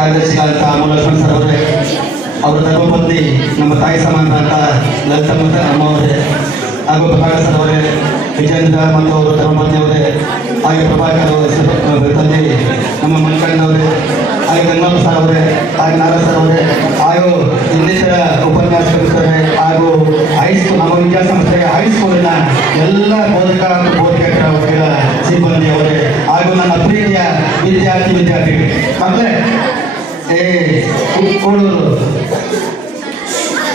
ಆಸಕ್ತಿ ಇರುವಂತ ಕಾರ್ಯದರ್ಶಿಗಳಂತ ಲಕ್ಷ್ಮಣ್ ಸರ್ ಅವರೇ, ಅವರ ಧರ್ಮಪತ್ನಿ ನಮ್ಮ ತಾಯಿ ಸಮಾನ ಅಂತ ಅಮ್ಮ ಅವರೇ, ಹಾಗೂ ಪ್ರಭಾಕರ್ ಸರ್ ಅವರೇ, ವಿಜಯೇಂದ್ರ ಮತ್ತು ಅವರು ಧರ್ಮಪತ್ನಿ ಅವರೇ, ಹಾಗೆ ಪ್ರಭಾಕರ್ ಅವರ ತಂದೆ ನಮ್ಮ ಮಲ್ಕಣ್ಣವರೇ ಹಾಗೆ ಗಂಗಪ್ಪ ಸರ್ ಅವರೇ, ಹಾಗೆ ನಾರ ಸರ್ ಅವರೇ, ಹಾಗೂ ಇನ್ನಿತರ ಉಪನ್ಯಾಸಕರು ಸರ್ ಹಾಗೂ ಹೈಸ್ಕೂಲ್ ನಮ್ಮ ವಿದ್ಯಾಸಂಸ್ಥೆ ಹೈಸ್ಕೂಲಿನ ಎಲ್ಲ ಬೋಧಕ ಬೋಧಕರ ಸಿಬ್ಬಂದಿ ಅವರೇ, ಹಾಗೂ ನನ್ನ ಪ್ರೀತಿಯ ವಿದ್ಯಾರ್ಥಿ ವಿದ್ಯಾರ್ಥಿಗಳು. ಮಕ್ಕಳೇ ಏ ಕೂಡೂರು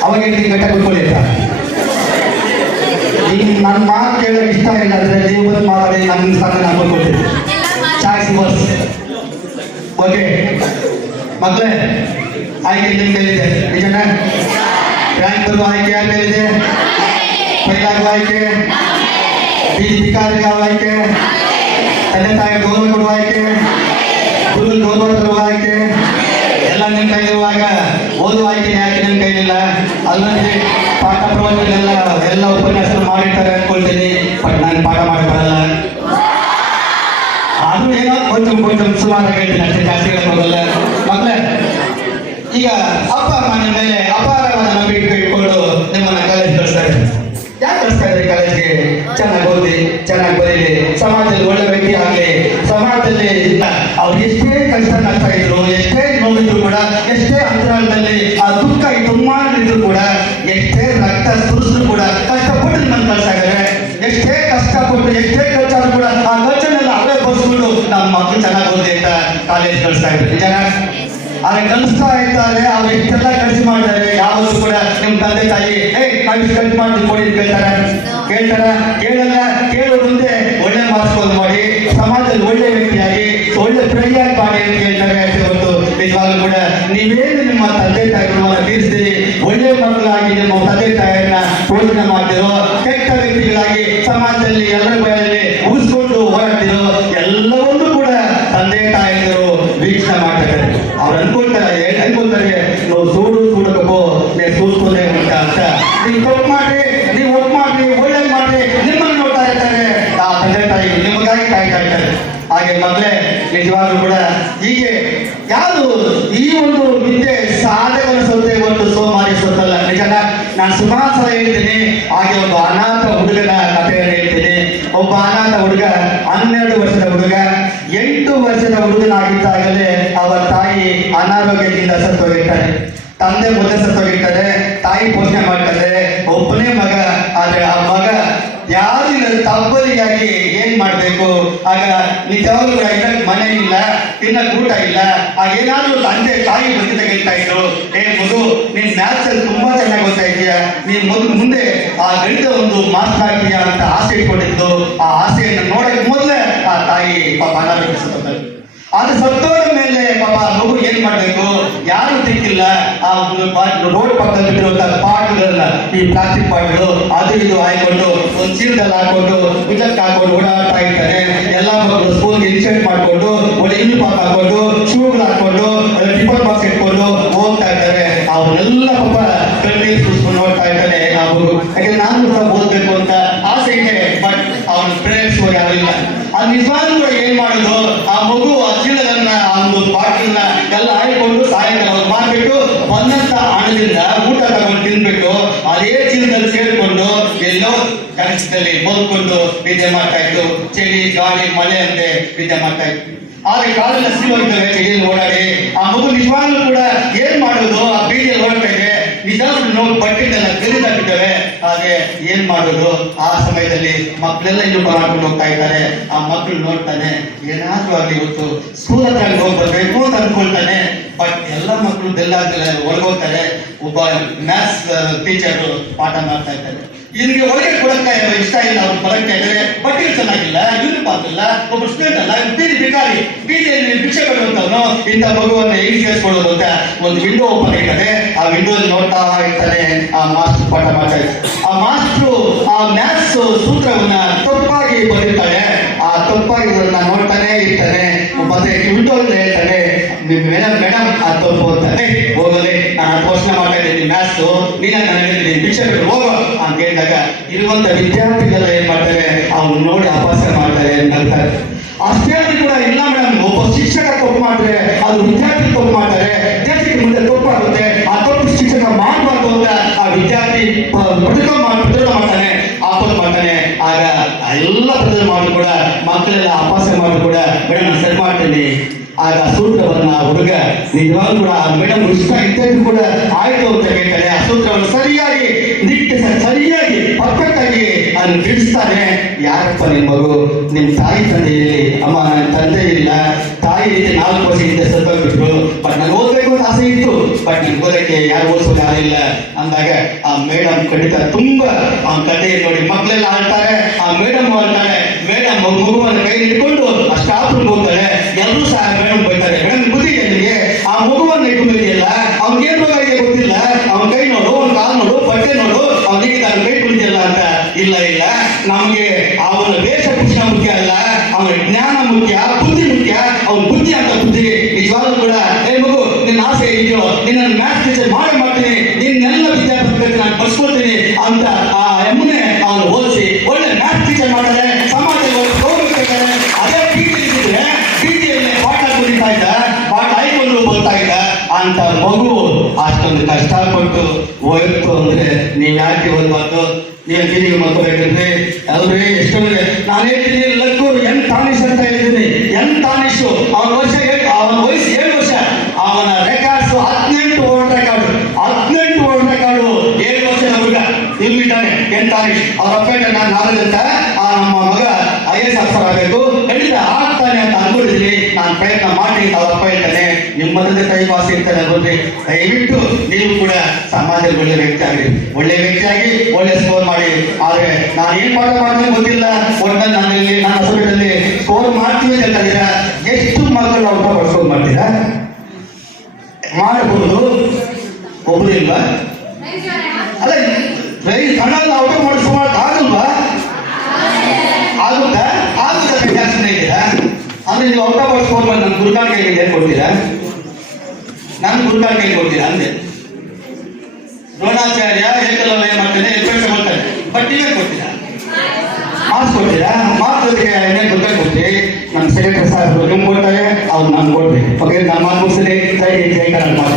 ಅವಾಗ ಹೇಳ್ತೀನಿ ಬೆಟ್ಟ ಕೂತ್ಕೊಳ್ಳಿ ಅಂತ. ಈಗ ನನ್ನ ಮಾತು ಕೇಳೋಕೆ ಇಷ್ಟ ಇಲ್ಲ ಅಂದ್ರೆ ನೀವು ಬಂದು ಮಾತಾಡಿ ನನ್ನ ಸ್ಥಾನ ನಾನು ಕೊಡ್ತೀನಿ ಚಾಯ್ಸ್ ಓಕೆ. ಮಕ್ಕಳೇ, ಆಯ್ಕೆ ನಿಮ್ಮ ಕೈಲಿದೆ. ನಿಜನಾ? ರ್ಯಾಂಕ್ ಬರುವ ಆಯ್ಕೆ ಯಾರ ಕೈಲಿದೆ? ಫೈಲಾಗುವ ಆಯ್ಕೆ? ಬೀದಿ ಭಿಕಾರಿಗಳ ಆಯ್ಕೆ? ತಂದೆ ತಾಯಿ ಗೌರವ ಕೊಡುವ ಆಯ್ಕೆ? ಗುರು ಗೌರವ ತರುವ ಆಯ್ಕೆ? ಎಲ್ಲ ನಿಮ್ಮ ಕೈಲಿರುವಾಗ ಓದುವ ಆಯ್ಕೆ ಯಾಕೆ ನಿಮ್ಮ ಕೈಲಿಲ್ಲ? ಅಲ್ಲಂದ್ರೆ ಪಾಠ ಪ್ರವಚನೆಲ್ಲ ಎಲ್ಲ ಉಪನ್ಯಾಸ ಮಾಡಿರ್ತಾರೆ ಅನ್ಕೊಳ್ತೀನಿ ಬಟ್ ನಾನು ಪಾಠ ಮಾಡಿ ಬರಲ್ಲ. ಅದು ಏನೋ ಕೊಂಚ ಕೊಂಚ ಸುಮಾರು ಹೇಳ್ತೀನಿ ಅಷ್ಟೇ, ಜಾಸ್ತಿ ಹೇಳಕ್ ಹೋಗಲ್ಲ ಈಗ ಅಪ್ಪ ಅಮ್ಮನ ಮೇಲೆ ಅಪಾರವಾದ ಎಷ್ಟೇ ರಕ್ತ ಸುರಿದ್ರು ಕೂಡ ಕಷ್ಟಪಟ್ಟು ನಮ್ಮ ಕಳ್ಸ್ತಾ ಇದ್ದಾರೆ. ಎಷ್ಟೇ ಕಷ್ಟಪಟ್ಟು, ಎಷ್ಟೇ ಖರ್ಚಾದ್ರು ಕೂಡ ಆ ಖರ್ಚನ್ನೆಲ್ಲ ಅವರೇ ಬರ್ಸ್ಬಿಟ್ಟು ನಮ್ಮ ಮಕ್ಕಳು ಚೆನ್ನಾಗಿ ಓದಿ ಅಂತ ಕಾಲೇಜ್ ಕಳಿಸ್ತಾ ಇದ್ರು ನಿಜ ಆದ್ರೆ ಕಲಿಸ್ತಾ ಇದ್ದಾರೆ, ಅವ್ರು ಇಷ್ಟೆಲ್ಲ ಖರ್ಚು ಮಾಡ್ತಾರೆ. ಯಾವತ್ತೂ ಕೂಡ ನಿಮ್ಮ ತಂದೆ ತಾಯಿ, ಏ ಖರ್ಚು ಖರ್ಚು ಮಾಡಿ ಕೊಡಿ ಕೇಳ್ತಾರೆ ಕೇಳ್ತಾರ? ಕೇಳಲ್ಲ? ಕೇಳೋ ಮುಂದೆ ಒಳ್ಳೆ ಮಾರ್ಕ್ಸ್ ಮಾಡಿ, ಸಮಾಜದಲ್ಲಿ ಒಳ್ಳೆ ವ್ಯಕ್ತಿಯಾಗಿ, ಒಳ್ಳೆ ಪ್ರಯಾಣ ಮಾಡಿ ಅಂತ ಅಷ್ಟೇ ಹೊರತು ನಿಜವಾಗ್ಲೂ ಕೂಡ ನೀವೇನು ನಿಮ್ಮ ತಂದೆ ತಾಯಿಗಳನ್ನ ತೀರಿಸ್ತೀರಿ ಒಳ್ಳೆಯ ಮಕ್ಕಳಾಗಿ ನಿಮ್ಮ ತಂದೆ ತಾಯಿಯನ್ನ ಪೋಷಣೆ ಮಾಡ್ತಿರೋ, ಕೆಟ್ಟ ವ್ಯಕ್ತಿಗಳಾಗಿ ಸಮಾಜದಲ್ಲಿ ಎಲ್ಲರ ಬಾಯಲ್ಲಿ ಉಗಿಸ್ಕೊಂಡು ಹೋರಾಡ್ತಿರೋ ಎಲ್ಲವನ್ನೂ ಕೂಡ ತಂದೆ ತಾಯಿಯರು ವೀಕ್ಷಣೆ ಮಾಡ್ತಾರೆ ಅವ್ರು ಅನ್ಕೊಳ್ತಾರೆ ಅನ್ಕೊಳ್ತಾರೆ ಸೂಡು ಸೂಡಬೇಕು, ನೀವು ಅಂತ ಅಂತ ನೀವು ತಪ್ಪು ಮಾಡ್ರಿ ನೀವು ಒಪ್ಪು ಮಾಡ್ರಿ ಒಳ್ಳೆ ಮಾಡ್ರಿ ನಿಮ್ಮನ್ನು ನೋಡ್ತಾ ಇರ್ತಾರೆ ಆ ತಂದೆ ತಾಯಿ ನಿಮಗಾಗಿ ಕಾಯ್ತಾ ಇರ್ತಾರೆ ಹಾಗೆ ಮಗಳೇ ನಿಜವಾಗ್ಲೂ ಕೂಡ ಹೀಗೆ ಯಾವುದು ಈ ಒಂದು ವಿದ್ಯೆ ಸಾಧಕನ ಸೊತ್ತೆ ಒಂದು ಸೋಮಾರಿ ಸೊತ್ತಲ್ಲ ನಿಜನ ನಾನು ಸುಮಾರು ಸಲ ಹೇಳ್ತೀನಿ ಹಾಗೆ ಒಬ್ಬ ಅನಾಥ ಹುಡುಗನ ಕಥೆಯನ್ನು ಹೇಳ್ತೀನಿ ಒಬ್ಬ ಅನಾಥ ಹುಡುಗ, ಹನ್ನೆರಡು ವರ್ಷದ ಹುಡುಗ, ಎಂಟು ವರ್ಷದ ಹುಡುಗನಾಗಿದ್ದಾಗಲೇ ಅವರ ತಾಯಿ ಅನಾರೋಗ್ಯದಿಂದ ಸತ್ತೋಗಿರ್ತಾರೆ. ತಂದೆ ಮುಂದೆ ಸತ್ತೋಗಿರ್ತಾರೆ, ತಾಯಿ ಪೋಷಣೆ ಮಾಡ್ತಾರೆ, ಒಬ್ಬನೇ ಮಗ, ಆದ್ರೆ ಆ ಮಗ ಯಾರು ಇಲ್ಲ ತಬ್ಬಲಿಗಾಗಿ ಏನ್ ಮಾಡ್ಬೇಕು? ಆಗ ನಿಜವಾಗ್ಲೂ ಕೂಡ ಮನೆ ಇಲ್ಲ, ತಿನ್ನಕ್ ಊಟ ಇಲ್ಲ, ಆಗ ಏನಾದ್ರೂ ತಂದೆ ತಾಯಿ ಬಂದು ತೆಗಿತಾ ಇದ್ರು. ಏ ಮಗು ನೀನ್ ಮ್ಯಾಥ್ಸ್ ಅಲ್ಲಿ ತುಂಬಾ ಚೆನ್ನಾಗಿ ಓದ್ತಾ ಇದೀಯ ನೀನ್ ಮೊದಲು ಮುಂದೆ ಆ ಗಣಿತ ಒಂದು ಆಗ್ತೀಯಾ ಅಂತ ಆಸೆ ಇಟ್ಕೊಂಡಿದ್ದು. ಆ ಆಸೆಯನ್ನು ನೋಡಕ್ ಮೊದಲೇ ಆ ತಾಯಿ ಪಾಪ ಅನಾರೋಗ್ಯ ಸತ್ತೋಗ್ತಾರೆ ಆದ್ರೆ ಸತ್ತೋದ ಮೇಲೆ ಪಾಪ ಮಗು ಏನ್ ಮಾಡ್ಬೇಕು? ಯಾರು ತಿಕ್ಕಿಲ್ಲ ಆ ರೋಡ್ ಪಕ್ಕದಲ್ಲಿ ಬಿಟ್ಟಿರುವಂತ ಪಾಟ್ಗಳನ್ನ ಈ ಪ್ಲಾಸ್ಟಿಕ್ ಪಾಟ್ಗಳು ಅದು ಇದು ಹಾಕೊಂಡು ಒಂದು ಚೀಲದಲ್ಲಿ ಹಾಕೊಂಡು ಭುಜಕ್ಕೆ ಹಾಕೊಂಡು ಓಡಾಡ್ತಾ ಇರ್ತಾನೆ ಎಲ್ಲಾ ಮಕ್ಕಳು ಸ್ಕೂಲ್ಗೆ ಇನ್ಸೆಂಟ್ ಮಾಡ್ಕೊಂಡು ಒಳ್ಳೆ ಯೂನಿಫಾರ್ಮ್ ಹಾಕೊಂಡು ಶೂಗಳು ಹಾಕೊಂಡು ಟಿಫನ್ ಬಾಕ್ಸ್ ಇಟ್ಕೊಂಡು ಹೋಗ್ತಾ ಇರ್ತಾರೆ ಅವನ್ನೆಲ್ಲ ಪಾಪ ಕಣ್ಣೀರು ಸುರಿಸ್ಕೊಂಡು ನೋಡ್ತಾ ಇರ್ತಾನೆ ಆ ಮಗು ಯಾಕಂದ್ರೆ ನಾನು ಕೂಡ ಓದ್ಬೇಕು ಅಂತ ಆಸೆ ಇದೆ ಬಟ್ ಅವನ ಪ್ರೇರೇಪಿಸುವ ಯಾರಿಲ್ಲ ಆ ನಿಜವಾಗ್ಲೂ ಏನ್ ಮಾಡುದು? ಆ ಮಗು, ಆ ಚೀಲಗಳನ್ನ, ಆ ಒಂದು ಬಾಟಲ್ನ ಎಲ್ಲ ಹಾಕೊಂಡು ಸಾಯಂಕಾಲ ಮಾಡ್ಬಿಟ್ಟು ಬಂದಂತ ಹಣದಿಂದ ಊಟ ತಗೊಂಡು ತಿನ್ಬಿಟ್ಟು ಅದೇ ಚೀಲದಲ್ಲಿ ಸೇರ್ಕೊಂಡು ಎಲ್ಲೋ ಕನಸದಲ್ಲಿ ಬದುಕೊಂಡು ವಿದ್ಯೆ ಮಾಡ್ತಾ ಇತ್ತು ಚಳಿ, ಗಾಳಿ, ಮಳೆ ಅಂತೆ ವಿದ್ಯೆ ಮಾಡ್ತಾ ಇತ್ತು ಆದ್ರೆ ಕಾಲಿನ ಸಿಗೋಗಿದ್ದಾವೆ ಚಳಿಯಲ್ಲಿ ಓಡಾಡಿ ಆ ಮಗು ನಿಜವಾಗ್ಲೂ ಕೂಡ ಏನ್ ಮಾಡೋದು? ಆ ಬೀದಿಯಲ್ಲಿ ಓಡಾಡ್ತಾ ಇದೆ. ನಿಜವಾಗ್ಲೂ ನೋಡಿ ಬಟ್ಟೆನೆಲ್ಲ ಗರಿದಾಗಿದ್ದಾವೆ ಹಾಗೆ ಏನ್ ಮಾಡೋದು? ಆ ಸಮಯದಲ್ಲಿ ಮಕ್ಕಳೆಲ್ಲ ಇನ್ನು ಮಾಡ್ಕೊಂಡು ಹೋಗ್ತಾ ಇದ್ದಾರೆ. ಆ ಮಕ್ಕಳು ನೋಡ್ತಾನೆ, ಏನಾದ್ರೂ ಆಗಲಿ ಇವತ್ತು ಸ್ಕೂಲ್ ಹತ್ರ ಹೋಗಿ ಬರ್ಬೇಕು ಅಂತ ಅನ್ಕೊಳ್ತಾನೆ. ಬಟ್ ಎಲ್ಲ ಮಕ್ಕಳು ಬೆಲ್ಲ ಒಳಗೋಗ್ತಾರೆ ಒಬ್ಬ ಮ್ಯಾಥ್ಸ್ ಟೀಚರ್ ಪಾಠ ಮಾಡ್ತಾ ಇದ್ದಾರೆ. ಇವನಿಗೆ ಒಳಗೆ ಕೊಡಕ್ಕೆ ಇಷ್ಟ ಇಲ್ಲ, ಅವ್ರು ಬರಕ್ಕೆ ಬಟ್ ಚೆನ್ನಾಗಿಲ್ಲ ಯೂನಿಫಾರ್ಮ್ ಇಲ್ಲ ಒಬ್ಬ ಸ್ಟೂಡೆಂಟ್ ಅಲ್ಲ, ಬೀದಿ ಬಿಕಾರಿ ಬೀದಿಯಲ್ಲಿ ಇಂಥ ಮಗುವನ್ನ ಹೇಗೆ ಸೇರಿಸ್ಕೊಳ್ಳೋದು ಅಂತ ಒಂದು ವಿಂಡೋ ಓಪನ್ ಇರ್ತದೆ ಆ ವಿಂಡೋ ನೋಡ್ತಾ ಇರ್ತಾನೆ ಆ ಮಾಸ್ಟರ್ ಪಾಠ ಮಾಡ್ತಾ ಆ ಮಾಸ್ಟ್ರು ಆ ಮ್ಯಾಥ್ಸ್ ಸೂತ್ರವನ್ನ ತಪ್ಪಾಗಿ ಬರೀತಾರೆ ಆ ತಪ್ಪಾಗಿ ನೋಡ್ತಾನೆ ಇರ್ತಾನೆ. ಮತ್ತೆ ವಿಂಡೋ ಹೇಳ್ತಾನೆ ಮೇಡಮ್ ಮೇಡಮ್ ಆ ತಪ್ಪು ಅಂತಾನೆ. ಹೋಗಲಿ, ನಾನು ಪೋಷಣೆ ಮಾಡ್ತಾ ಇದ್ದೀನಿ ಮ್ಯಾಥ್ಸ್. ನೀನ ನಾನು ಬಿಟ್ಟು ಹೋಗೋ. ಅಂತ ಹೇಳಿದಾಗ ಇರುವಂತ ವಿದ್ಯಾರ್ಥಿಗಳೆಲ್ಲ ಏನ್ ಮಾಡ್ತಾರೆ? ಅವ್ನು ನೋಡಿ ಅಭ್ಯಾಸ ಮಾಡ್ತಾರೆ ಅಂತ ಹೇಳ್ತಾರೆ. ಅಷ್ಟೇ ತಪ್ಪು ಮಾಡಿದ್ರೆ, ಅದು ವಿದ್ಯಾರ್ಥಿ ತಪ್ಪು ಮಾಡ್ತಾರೆ ವಿದ್ಯಾರ್ಥಿ ಮುಂದೆ ತಪ್ಪು ಆಗುತ್ತೆ, ಆ ತಪ್ಪು ಶಿಕ್ಷಣ ಮಾಡಬಾರ್ದು ಅಂತ ಆ ವಿದ್ಯಾರ್ಥಿ ಪ್ರತಿರೋಧ ಮಾಡ್ತಾನೆ ಆಪತ್ ಮಾಡ್ತಾನೆ. ಆಗ ಎಲ್ಲ ಪ್ರತಿರೋಧ ಮಾಡಿ ಕೂಡ, ಮಕ್ಕಳೆಲ್ಲ ಅಪಾಸ ಮಾಡಿ ಕೂಡ, ಮೇಡಮ್ ಸರಿ ಮಾಡ್ತೀನಿ. ಆ ಸೂತ್ರವನ್ನ ಹುಡುಗ ನಿಜವಾಗ್ಲೂ ಕೂಡ ಮೇಡಮ್ ಇಷ್ಟ ಇದ್ದದ್ದು ಕೂಡ ಆಯ್ತು ಅಂತ ಹೇಳ್ತಾನೆ ಆ ಸೂತ್ರವನ್ನು ಸರಿಯಾಗಿ ನಿಟ್ಟ ಸರಿಯಾಗಿ ಪರ್ಫೆಕ್ಟ್ ಆಗಿ ಅದನ್ನು ತಿಳಿಸ್ತಾನೆ. ಯಾರಪ್ಪ ನಿಮ್ಮ ಮಗು? ನಿಮ್ ತಾಯಿ ತಂದೆ ಅಮ್ಮ, ನನ್ನ ತಂದೆ ಇಲ್ಲ. ತಾಯಿ ನಾಲ್ಕು ವರ್ಷ ಹಿಂದೆ ಸತ್ತೋಗ್ಬಿಟ್ರು. ಬಟ್ ನಾನು ಓದ್ಬೇಕು ಆಸೆ ಇತ್ತು. ಬಟ್ ನನ್ ಓದಕ್ಕೆ ಯಾರು ಓದಿಸೋದು ಯಾರಿಲ್ಲ ಅಂದಾಗ ಆ ಮೇಡಮ್ ಖಂಡಿತ ತುಂಬಾ, ಆ ಕಥೆ ನೋಡಿ ಮಕ್ಕಳೆಲ್ಲ ಆಡ್ತಾರೆ ಆ ಮೇಡಮ್ ಅಂತಾರೆ ಮೇಡಮ್ ಮಗುವನ್ನು ಕೈ ಹಿಡ್ಕೊಂಡು ಸ್ಟಾಫ್ ಹೋಗ್ತಾರೆ ಎಲ್ಲರೂ ಸಹ ಮೇಡಮ್ ಬೈತಾರೆ ಮೇಡಮ್ ಬುದ್ಧಿ ಇದೆ ಆ ಮಗುವನ್ನು ಇಟ್ಕೊಂಡಿದೆಯಲ್ಲ ಅವ್ನಿಗೆ ಅಂತ ಮಗು ಅಷ್ಟೊಂದು ಕಷ್ಟಪಟ್ಟು ಹೋಯ್ತು ಅಂದ್ರೆ ನೀವ್ ಯಾಕೆ ಓದ್ಬಾರ್ದು ನೀವು ಗಿರಿಗೆ ಹೇಳಿದ್ರಿ ಅಲ್ರಿ ಎಷ್ಟೊಂದ್ರೆ ನಾನು ಹೇಳ್ತೀನಿ ಲಕ್ಕು ಎನ್ ತಾನಿಶ್ ಅಂತ ಹೇಳ್ತೀನಿ ಎನ್ ತಾನಿಶು. ಅವನ ವರ್ಷ ಅವನ ವಯಸ್ಸು ಏಳು ವರ್ಷ. ಅವನ ರೆಕಾರ್ಡ್ಸ್ ಹದಿನೆಂಟು ವರ್ಲ್ಡ್ ರೆಕಾರ್ಡ್ ಹದಿನೆಂಟು ವರ್ಲ್ಡ್ ರೆಕಾರ್ಡ್ ಏಳು ವರ್ಷದ ಹುಡುಗ ಇಲ್ಲಿದ್ದಾನೆ ಎನ್ ತಾನಿಶ್. ಅವ್ರ ಅಪ್ಪ ನಾನು ಅಂತ. ಆ ನಮ್ಮ ತಂದೆ ತಾಯಿ ವಾಸಿ ಇರ್ತಾರೆ ಅನ್ಕೊಂಡ್ರೆ ದಯವಿಟ್ಟು ನೀವು ಕೂಡ ಸಮಾಜದಲ್ಲಿ ಒಳ್ಳೆ ವ್ಯಕ್ತಿ ಆಗಲಿ ಒಳ್ಳೆ ವ್ಯಕ್ತಿಯಾಗಿ ಒಳ್ಳೆ ಸ್ಕೋರ್ ಮಾಡಿ. ಆದರೆ ನಾನು ಏನು ಪಾಠ ಮಾಡ್ತೀನಿ ಗೊತ್ತಿಲ್ಲ. ಒಟ್ಟಲ್ಲಿ ನಾನು ಇಲ್ಲಿ ನನ್ನ ಹಸುಬಿನಲ್ಲಿ ಸ್ಕೋರ್ ಮಾಡ್ತೀವಿ ಅಂತ ಹೇಳ್ತಾ ಎಷ್ಟು ಮಕ್ಕಳು ಔಟ ಸ್ಕೋರ್ ಮಾಡ್ತೀರಾ? ಮಾಡಬಹುದು ಒಬ್ಬರು ಇಲ್ವಾ? ಅಲ್ಲ ಕಣ್ಣಲ್ಲಿ ಔಟ ಮಾಡಿಸ್ಕೊಳಕ್ ಆಗಲ್ವಾ? ಆಗುತ್ತಾ? ಆಗುತ್ತಾ ಅಂದ್ರೆ ನೀವು ಔಟ ಮಾಡಿಸ್ಕೊಂಡು ನನ್ನ ಏನ್ ಕೊಡ್ತೀರಾ ನನ್ನ ಗುರುಗಳ ಕೈ ಕೊಡ್ತೀರಾ ಅಂದೆ. ದ್ರೋಣಾಚಾರ್ಯ ಏಕಲವ್ಯ ಮಾಡ್ತಾನೆ ಎಲ್ಪೇಟ್ ಮಾಡ್ತಾನೆ. ಬಟ್ ನೀವೇ ಕೊಡ್ತೀರಾ? ಮಾರ್ಕ್ಸ್ ಕೊಡ್ತೀರಾ? ಮಾರ್ಕ್ಸ್ ಜೊತೆಗೆ ಏನೇನು ಕೊಡ್ತೀವಿ ನಮ್ಮ ಸೆಕ್ರೆಟರಿ ಸಾಹೇಬ್ ನಿಮ್ಗೆ ಕೊಡ್ತಾರೆ, ಅವ್ರು ನಾನು ಕೊಡ್ತೀನಿ ಓಕೆ ನಾನು ಮಾತು ಮುಗಿಸಿದೆ. ಕೈ ಕೈ ಮಾಡಿ